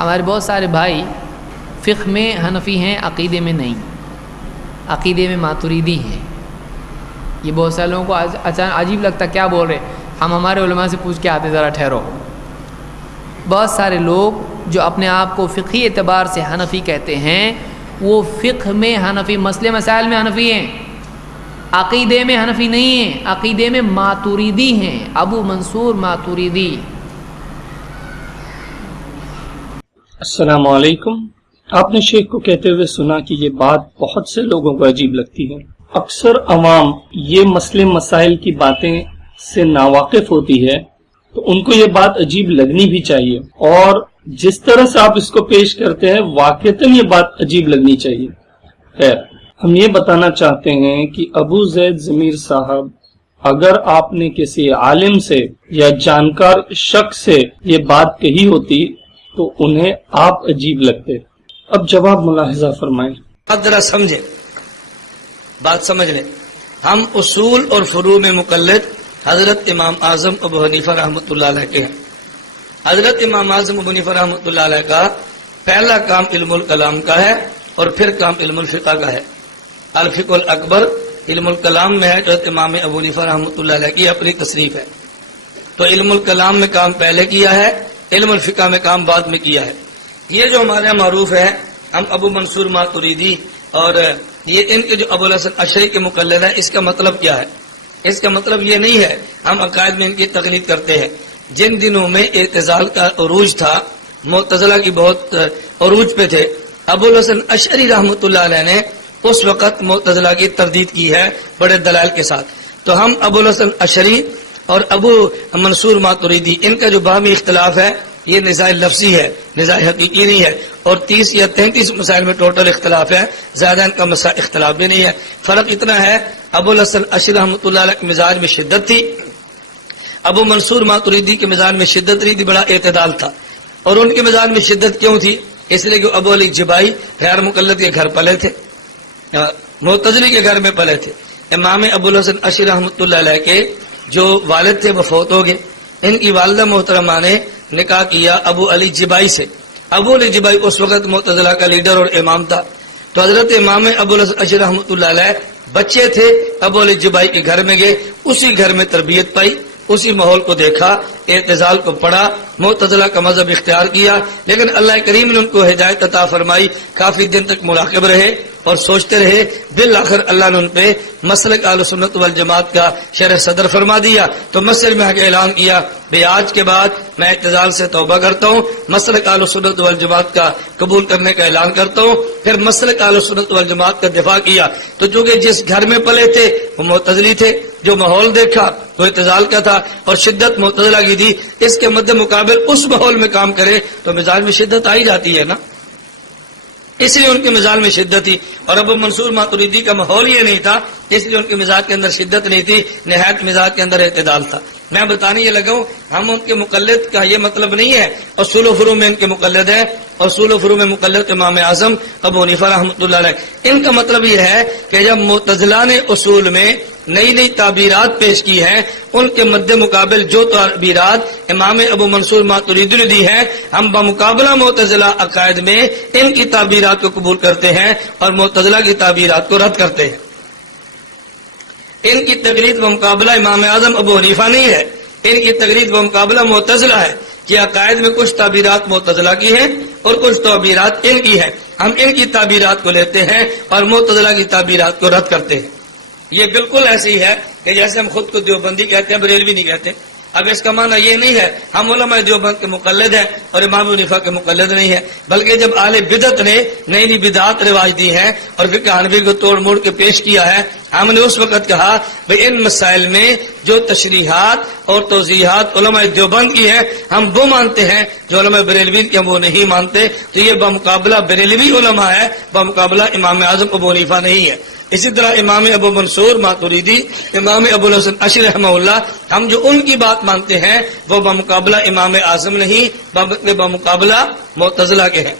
ہمارے بہت سارے بھائی فقہ میں حنفی ہیں، عقیدے میں نہیں، عقیدے میں ماتریدی ہیں۔ یہ بہت سارے لوگوں کو اچانک عجیب لگتا کیا بول رہے، ہم ہمارے علماء سے پوچھ کے آتے، ذرا ٹھہرو۔ بہت سارے لوگ جو اپنے آپ کو فقہی اعتبار سے حنفی کہتے ہیں، وہ فقہ میں حنفی، مسئلے مسائل میں حنفی ہیں، عقیدے میں حنفی نہیں ہیں، عقیدے میں ماتریدی ہیں، ابو منصور ماتریدی۔ السلام علیکم۔ آپ نے شیخ کو کہتے ہوئے سنا کہ یہ بات بہت سے لوگوں کو عجیب لگتی ہے۔ اکثر عوام یہ مسئلے مسائل کی باتیں سے ناواقف ہوتی ہے تو ان کو یہ بات عجیب لگنی بھی چاہیے، اور جس طرح سے آپ اس کو پیش کرتے ہیں واقعتاً یہ بات عجیب لگنی چاہیے۔ خیر، ہم یہ بتانا چاہتے ہیں کہ ابو زید ضمیر صاحب، اگر آپ نے کسی عالم سے یا جانکار شخص سے یہ بات کہی ہوتی تو انہیں آپ عجیب لگتے۔ اب جواب ملاحظہ فرمائیں۔ ذرا سمجھے، بات سمجھ لیں۔ ہم اصول اور فروع میں مقلد حضرت امام اعظم ابو حنیفہ رحمۃ اللہ علیہ کے ہیں۔ حضرت امام اعظم ابو حنیفہ رحمۃ اللہ علیہ کا پہلا کام علم الکلام کا ہے اور پھر کام علم الفقہ کا ہے۔ الفقہ الاکبر علم الکلام میں ہے، جو امام ابو حنیفہ رحمۃ اللہ علیہ کی اپنی تصنیف ہے۔ تو علم الکلام میں کام پہلے کیا ہے، علم الفقہ میں کام بعد میں کیا ہے۔ یہ جو ہمارے یہاں معروف ہے، ہم ابو منصور ماتریدی اور یہ ان کے جو ابو الحسن اشعری کے مقلد ہیں، اس کا مطلب کیا ہے؟ اس کا مطلب یہ نہیں ہے ہم عقائد میں ان کی تقلید کرتے ہیں۔ جن دنوں میں اعتزال کا عروج تھا، معتزلہ کی بہت عروج پہ تھے، ابو الحسن اشعری رحمۃ اللہ علیہ نے اس وقت معتزلہ کی تردید کی ہے بڑے دلائل کے ساتھ۔ تو ہم ابو الحسن اشعری اور ابو منصور ماتریدی، ان کا جو باہمی اختلاف ہے یہ نزاع لفظی ہے، نزاع حقیقی نہیں ہے، اور 30 یا 33 مسائل میں ٹوٹل اختلاف ہے، زیادہ ان کا مسائل اختلاف بھی نہیں ہے۔ فرق اتنا ہے، ابو الحسن اشعری رحمۃ اللہ علیہ کے مزاج میں شدت تھی، ابو منصور ماتریدی کے مزاج میں شدت نہیں تھی، بڑا اعتدال تھا۔ اور ان کے مزاج میں شدت کیوں تھی؟ اس لیے کہ ابو علی جبائی غیر مقلد کے گھر پلے تھے، معتزلی کے گھر میں پلے تھے۔ امام ابو الحسن اشعری رحمۃ اللہ علیہ کے جو والد تھے وہ فوت ہو گئے، ان کی والدہ محترمہ نے نکاح کیا ابو علی جبائی سے۔ ابو علی جبائی اس وقت معتزلہ کا لیڈر اور امام تھا۔ تو حضرت امام ابو الحسن اشعری رحمۃ اللہ علیہ بچے تھے، ابو علی جبائی کے گھر میں گئے، اسی گھر میں تربیت پائی، اسی ماحول کو دیکھا، اعتزال کو پڑھا، معتزلہ کا مذہب اختیار کیا، لیکن اللہ کریم نے ان کو ہدایت عطا فرمائی، کافی دن تک مراقب رہے اور سوچتے رہے۔ بالآخر اللہ نے ان پہ مسلک اہل سنت والجماعت کا شرح صدر فرما دیا۔ تو مسجد میں اعلان کیا بھئی آج کے بعد میں اعتزال سے توبہ کرتا ہوں، مسلک اہل سنت والجماعت کا قبول کرنے کا اعلان کرتا ہوں۔ پھر مسلک اہل سنت والجماعت کا دفاع کیا۔ تو چونکہ جس گھر میں پلے تھے وہ معتزلی تھے، جو ماحول دیکھا وہ اعتزال کا تھا اور شدت معتزلہ کی تھی، اس کے مد مقابل اس ماحول میں کام کرے تو مزاج میں شدت آئی جاتی ہے نا، اس لیے ان کے مزاج میں شدت تھی۔ اور ابو منصور ماتریدی کا ماحول یہ نہیں تھا، اس لیے ان کے مزاج کے اندر شدت نہیں تھی، نہایت مزاج کے اندر اعتدال تھا۔ میں بتانے یہ لگا ہوں، ہم ان کے مقلد کا یہ مطلب نہیں ہے، اصول و فروع میں ان کے مقلد ہیں، اصول و فروع میں مقلد امام اعظم ابو حنیفہ رحمۃ اللہ علیہ۔ ان کا مطلب یہ ہے کہ جب معتزلہ نے اصول میں نئی نئی تعبیرات پیش کی ہیں، ان کے مد مقابل جو تعبیرات امام ابو منصور ماتریدی نے دی ہیں، ہم بمقابلہ معتزلہ عقائد میں ان کی تعبیرات کو قبول کرتے ہیں اور معتزلہ کی تعبیرات کو رد کرتے ہیں۔ ان کی تقلید بمقابلہ امام اعظم ابو حنیفہ نہیں ہے، ان کی تقلید بمقابلہ معتزلہ ہے کہ عقائد میں کچھ تعبیرات معتزلہ کی ہیں اور کچھ تعبیرات ان کی ہیں۔ ہم ان کی تعبیرات کو لیتے ہیں اور معتزلہ کی تعبیرات کو رد کرتے ہیں۔ یہ بالکل ایسی ہے کہ جیسے ہم خود کو دیوبندی کہتے ہیں، بریلوی نہیں کہتے۔ اب اس کا معنی یہ نہیں ہے ہم علماء دیوبند کے مقلد ہیں اور امام ابو حنیفہ کے مقلد نہیں ہیں، بلکہ جب اہل بدعت نے نئی نئی بدعات رواج دی ہیں اور فقہ حنفی کو توڑ موڑ کے پیش کیا ہے، ہم نے اس وقت کہا بھئی ان مسائل میں جو تشریحات اور توضیحات علماء دیوبند کی ہیں ہم وہ مانتے ہیں، جو علماء بریلوی کی ہم وہ نہیں مانتے۔ تو یہ بمقابلہ بریلوی علماء ہے، بمقابلہ امام اعظم ابو حنیفہ نہیں ہے۔ اسی طرح امام ابو منصور ماتریدی، امام ابو الحسن اشعری رحمہ اللہ، ہم جو ان کی بات مانتے ہیں وہ بمقابلہ امام اعظم نہیں، بلکہ بمقابلہ معتزلہ کے ہیں۔